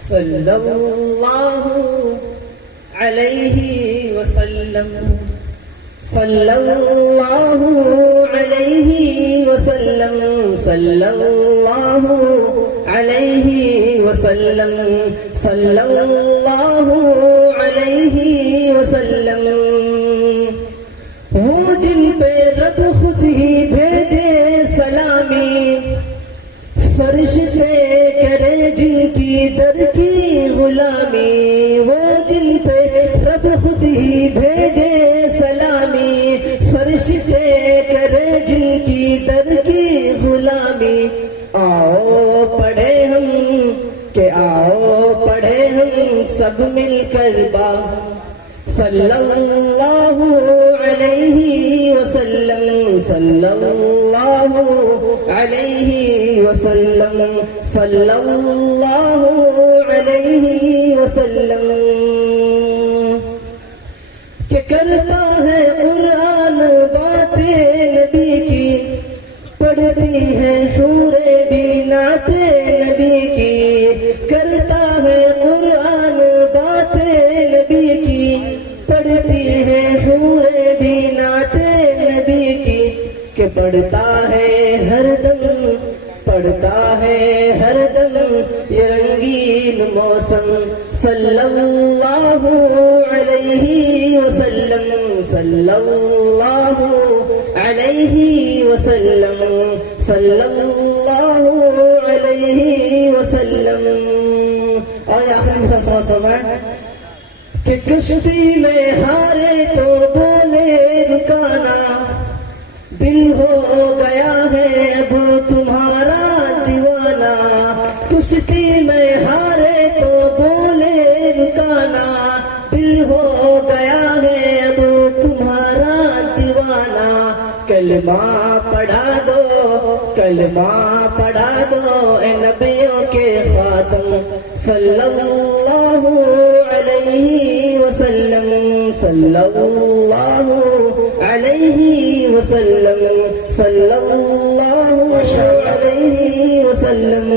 صلی اللہ علیہ وسلم صلی اللہ علیہ وسلم صلی اللہ علیہ وسلم صلی اللہ علیہ وسلم وہ جن پہ رب خود ہی بھیجے سلامی، فرشتے کرے جن کی در کی غلامی، وہ جن پہ رب خود ہی بھیجے سلامی، فرشتے کرے جن کی در کی غلامی۔ آؤ پڑھے ہم کہ آؤ پڑھے ہم سب مل کر با صلی اللہ علیہ وسلم صلی اللہ علیہ وسلم صلی اللہ علیہ وسلم کہ کرتا ہے قرآن باتیں نبی کی، پڑھتی ہے حور بھی نعت نبی کی، کرتا ہے قرآن باتیں نبی کی، پڑھتی ہے حور بھی نعت نبی کی، کہ پڑھتا ہے ہر دم پڑھتا ہے ہر دم یہ رنگین موسم صلی اللہ علیہ وسلم صلی اللہ علیہ وسلم صلی اللہ علیہ وسلم۔ اور آخری مثال سمجھ فرمائیں کہ کشتی میں ہارے تو بولے رکانا، دل ہو گیا ہے اب تمہارا دیوانہ، کشتی میں ہارے تو بولے رکانا، دل ہو گیا ہے اب تمہارا دیوانہ۔ کلمہ پڑھا دو کلمہ پڑھا دو اے نبیوں کے خاتم صلی اللہ علیہ وسلم صلی اللہ علیہ وسلم صلی اللہ علیہ وسلم۔